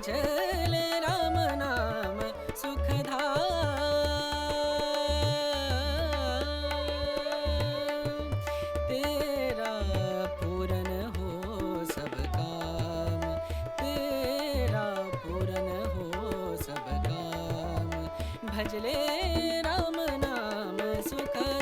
भजले राम नाम सुखधाम। तेरा पूरन हो सब काम। तेरा पूरन हो सब काम। भजले राम नाम सुखधाम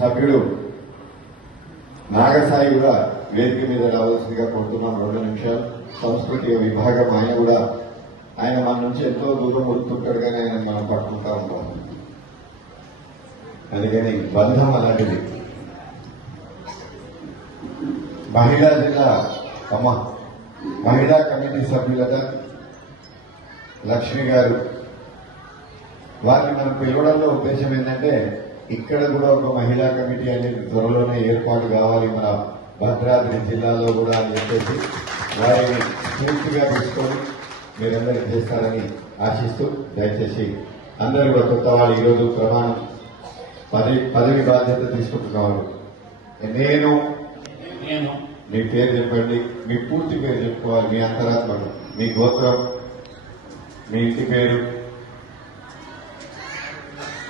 సభ్యుడు నాగసాయి కూడా వేదిక మీద రావాల్సిందిగా కోరుతున్నాం రెండు నిమిషాలు సంస్కృతి విభాగం ఆయన కూడా ఆయన మన నుంచి ఎంతో దూరం వస్తుంటాడు కానీ ఆయన మనం పట్టుకుంటా ఉంటాం. అందుకని బంధం అలాంటిది. మహిళా జిల్లా అమ్మ మహిళా కమిటీ సభ్యులత లక్ష్మి గారు. వారిని మనం పిలవడంలో ఉద్దేశం ఏంటంటే ఇక్కడ కూడా ఒక మహిళా కమిటీ అనేది త్వరలోనే ఏర్పాటు కావాలి మన భద్రాద్రి జిల్లాలో కూడా అని చెప్పేసి వారిని పూర్తిగా తీసుకొని మీరందరూ చేస్తారని ఆశిస్తూ దయచేసి అందరూ కూడా కొత్త వాళ్ళు ఈరోజు ప్రమాణం పదవి పదవి బాధ్యత తీసుకుంటున్నారు. నేను నేను. మీ పేరు చెప్పండి మీ పూర్తి పేరు చెప్పుకోవాలి మీ అంతరాత్మకు మీ గోత్రం మీ ఇంటి పేరు.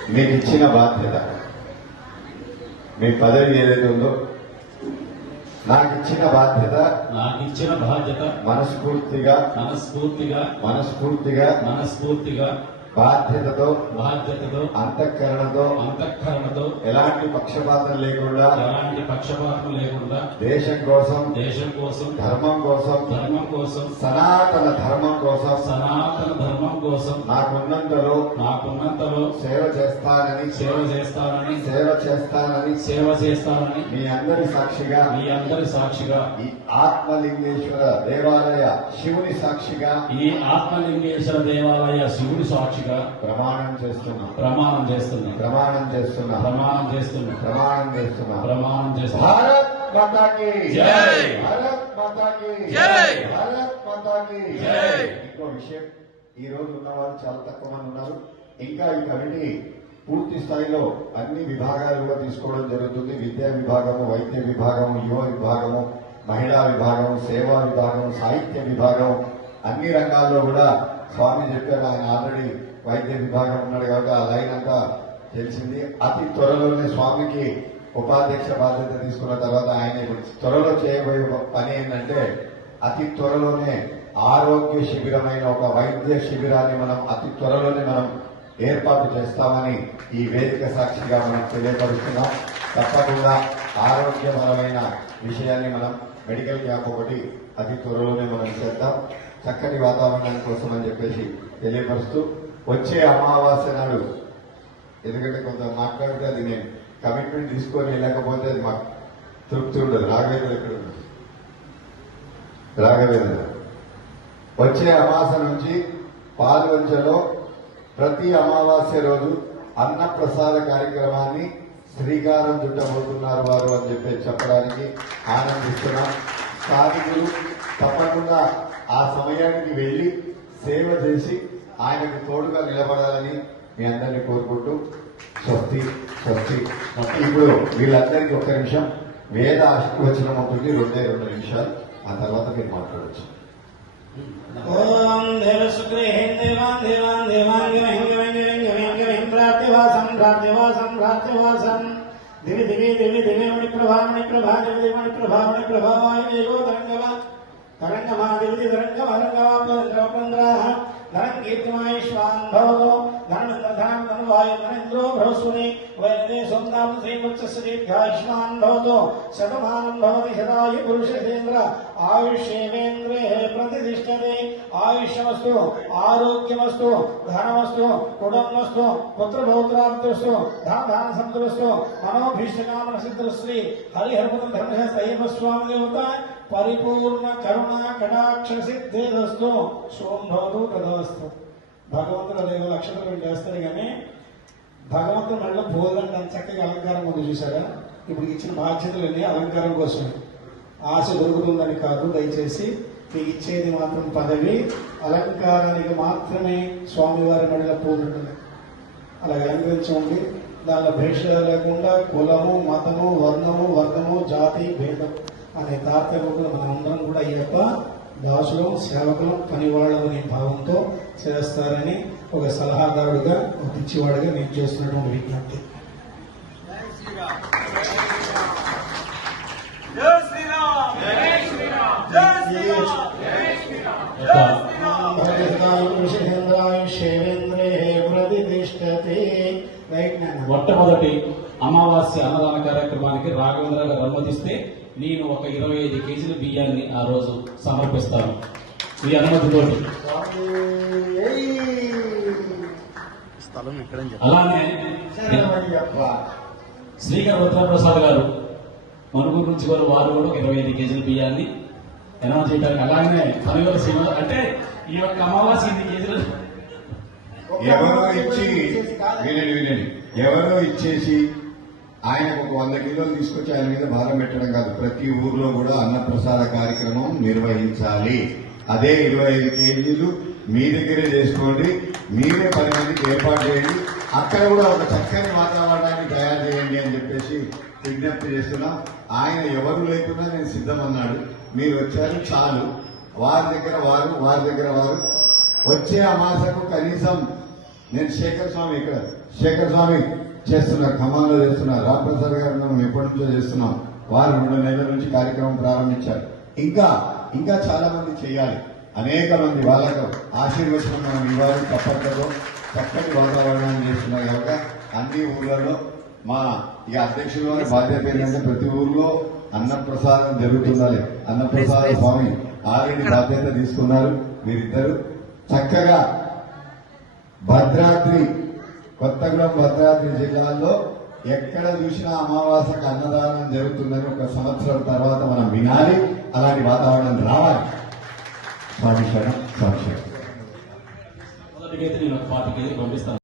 మీకు ఇచ్చిన బాధ్యత. మీ పదవి ఏదైతే ఉందో నాకు ఇచ్చిన బాధ్యత నాకు ఇచ్చిన బాధ్యత మనస్ఫూర్తిగా మనస్ఫూర్తిగా మనస్ఫూర్తిగా మనస్ఫూర్తిగా బాధ్యతతో బాధ్యతతో అంతఃకరణతో అంతఃకరణతో ఎలాంటి పక్షపాతం లేకుండా ఎలాంటి పక్షపాతం లేకుండా దేశం కోసం దేశం కోసం ధర్మం కోసం ధర్మం కోసం సనాతన ధర్మం కోసం సనాతన ధర్మం కోసం నాకున్నంతలో నాకున్నంతలో సేవ చేస్తానని సేవ చేస్తానని సేవ చేస్తానని సేవ చేస్తానని మీ అందరి సాక్షిగా మీ అందరి సాక్షిగా ఈ ఆత్మలింగేశ్వర దేవాలయ శివుని సాక్షిగా ఈ ఆత్మలింగేశ్వర దేవాలయ శివుడి సాక్షిగా ప్రమాణం చేస్తున్నా. ప్రమాణం చేస్తున్నా. ప్రమాణం చేస్తున్నా. ప్రమాణం చేస్తున్నా. ప్రమాణం చేస్తున్నా. ప్రమాణం చేస్తున్నా. భారత్ మాతాకి. జై. భారత్ మాతాకి. జై. భారత్ మాతాకి. జై. ఇంకో విషయం ఈ రోజు ఉన్నవారు చాలా తక్కువ మంది ఉన్నారు. ఇంకా ఈ కమిటీ పూర్తి స్థాయిలో అన్ని విభాగాలు కూడా తీసుకోవడం జరుగుతుంది. విద్యా విభాగము వైద్య విభాగము యువ విభాగము మహిళా విభాగం సేవా విభాగం సాహిత్య విభాగం అన్ని రంగాల్లో కూడా స్వామి చెప్పారు. ఆయన ఆల్రెడీ వైద్య విభాగం ఉన్నాడు కాబట్టి ఆ లైన్ అంతా తెలిసింది. అతి త్వరలోనే స్వామికి ఉపాధ్యక్ష బాధ్యత తీసుకున్న తర్వాత ఆయన త్వరలో చేయబోయే ఒక పని ఏంటంటే అతి త్వరలోనే ఆరోగ్య శిబిరమైన ఒక వైద్య శిబిరాన్ని మనం అతి త్వరలోనే మనం ఏర్పాటు చేస్తామని ఈ వేదిక సాక్షిగా మనం తెలియపరుస్తున్నాం. తప్పకుండా ఆరోగ్యపరమైన విషయాన్ని మనం మెడికల్ క్యాంప్ ఒకటి అతి త్వరలోనే మనం చేద్దాం. చక్కటి వాతావరణం కోసం అని చెప్పేసి తెలియపరుస్తూ వచ్చే అమావాస్య నాడు. ఎందుకంటే కొంత మాట్లాడితే అది నేను కమిట్మెంట్ తీసుకొని వెళ్ళకపోతే అది మాకు తృప్తి ఉండదు. రాఘవేంద్ర ఎక్కడ ఉండదు రాఘవేంద్ర. వచ్చే అమావాస్య నుంచి పాల్వంచలో ప్రతి అమావాస్య రోజు అన్న ప్రసాద కార్యక్రమాన్ని శ్రీకారం చుట్టబోతున్నారు వారు అని చెప్పి చెప్పడానికి ఆనందిస్తున్నాం. స్థానికులు తప్పకుండా ఆ సమయానికి వెళ్ళి సేవ చేసి ఆయనకు తోడుగా నిలబడాలని మీ అందరినీ కోరుకుంటూ స్వస్తి స్వస్తి. స్వస్తి. ఇప్పుడు వీళ్ళందరికీ ఒక్క నిమిషం. వేద ఆశీర్వచనం ఉంటుంది. రెండే రెండు నిమిషాలు. ఆ తర్వాత మీరు మాట్లాడవచ్చు. ఓం దేవశుక్రేహేం దేవాన్ దేవాన్ దేవాన్ గమహిం గమహిం గమహిం గమహిం గమహిం ప్రాప్తివాసం ప్రాప్తివాసం ప్రాప్తివాసం. దివి దివి దివి దివి మణి ప్రభా మణి ప్రభా దివి దివి మణి ప్రభా మణి ప్రభా వాయు తరంగవ. తరంగమా దివి దివి తరంగమ రంగవా ప్రంద్రవ ప్రంద్రాహ ధనం కీర్తిమాయుష్మాన్ భవతో ధనమింద్రధనం ధనువాయు ధనేంద్రో బృహస్పతి వైద్య సోమనామ శ్రీవత్స దీర్ఘాయుష్మాన్ భవతో శతమానం భవతి శతాయు పురుషేంద్ర ఆయుష్యేంద్రే ప్రతిష్టతే ఆయుష్యమస్తు ఆరోగ్యమస్తు ధనమస్తు కుటుంబస్తు పుత్రభౌత్రాప్తిస్తు ధనధాన సంతృస్తు మనోభీష్టకామన సిద్ధశ్రీ ధర్మ ధర్మహస్తయ్యప్ప స్వామి దేవత పరిపూర్ణ కరుణ కటాక్ష సిద్ధేదస్తు సోంభవతు తదవస్తు. భగవంతుడు అదేదో లక్షణాలు వీళ్ళు కానీ భగవంతుడు మళ్ళీ భోజనం చక్కగా అలంకారం ఉంది చూసారా ఇప్పుడు ఇచ్చిన బాధ్యతలన్నీ అలంకారం కోసమే. ఆశ దొరుకుతుందని కాదు దయచేసి మీకు ఇచ్చేది మాత్రం పదవి అలంకారానికి మాత్రమే స్వామివారి మెడల పూలుంటుంది అలా అలంకరించండి దానిలో భేష లేకుండా కులము మతము వర్ణము వర్గము జాతి భేదం అనే తాత్వికంలో మనందరం కూడా ఈ యొక్క దాసులు సేవకులు పనివాళ్ళు అనే భావంతో చేస్తారని ఒక సలహాదారుడిగా ఒక పిచ్చివాడిగా నేను చేస్తున్నటువంటి విజ్ఞప్తి. మొట్టమొదటి అమావాస్య అన్నదాన కార్యక్రమానికి రాఘవేంద్ర గారు అనుమతిస్తే నేను ఒక ఇరవై ఐదు కేజీల బియ్యాన్ని ఆ రోజు సమర్పిస్తాను. ఈ స్థలం అలానే శరణమయ్యప్ప. శ్రీకర్ రుద్రప్రసాద్ గారు మనుగురు నుంచి వారు వారు కూడా ఇరవై ఐదు కేజీల బియ్యాన్ని అనౌన్స్ చేయడానికి అలాగే పనివేల సీమ అంటే ఈ యొక్క అమావాస్య ఎన్ని కేజీలు? ఎవరో ఇచ్చి వినండి వినండి ఎవరో ఇచ్చేసి ఆయనకు ఒక వంద కిలోలు తీసుకొచ్చి ఆయన మీద భారం పెట్టడం కాదు. ప్రతి ఊర్లో కూడా అన్నప్రసాద కార్యక్రమం నిర్వహించాలి. అదే ఇరవై ఐదు కేజీలు మీ దగ్గరే చేసుకోండి. మీరే పది మందికి ఏర్పాటు చేయండి. అక్కడ కూడా ఒక చక్కని వాతావరణాన్ని తయారు చేయండి అని చెప్పేసి విజ్ఞప్తి చేస్తున్నాం. ఆయన ఎవరు లేకున్నా నేను సిద్ధమన్నాడు. మీరు వచ్చారు చాలు. వారి దగ్గర వారు వారి దగ్గర వారు. వచ్చే అమాసకు కనీసం నేను శేఖర్ స్వామి ఇక్కడ. శేఖర్ స్వామి చేస్తున్నారు ఖమ్మంలో చేస్తున్నారు రాంప్రసాద్ గారు మనం ఎప్పటి నుంచో చేస్తున్నాం. వారు రెండు నెలల నుంచి కార్యక్రమం ప్రారంభించారు. ఇంకా ఇంకా చాలా మంది చేయాలి. అనేక మంది వాళ్ళకు ఆశీర్వచనం మనం ఇవ్వాలి తప్పట్లేదు చక్కటి వాతావరణాన్ని చేస్తున్నారు కనుక అన్ని ఊర్లలో మా ఇక అధ్యక్షుల వారి బాధ్యత ఏంటంటే ప్రతి ఊర్లో అన్నప్రసాదం జరుగుతుండాలి. అన్నప్రసాద స్వామి ఆల్రెడీ బాధ్యత తీసుకున్నారు మీరిద్దరు. చక్కగా భద్రాద్రి కొత్తగూడెం భద్రాద్రి జిల్లాలో ఎక్కడ చూసినా అమావాస్యకు అన్నదానం జరుగుతుందని ఒక సంవత్సరం తర్వాత మనం వినాలి. అలాంటి వాతావరణం రావాలి. స్వామి శరణం స్వామి శరణం. మొదటికైతే నేను ఒక కేజీలు పంపిస్తాను.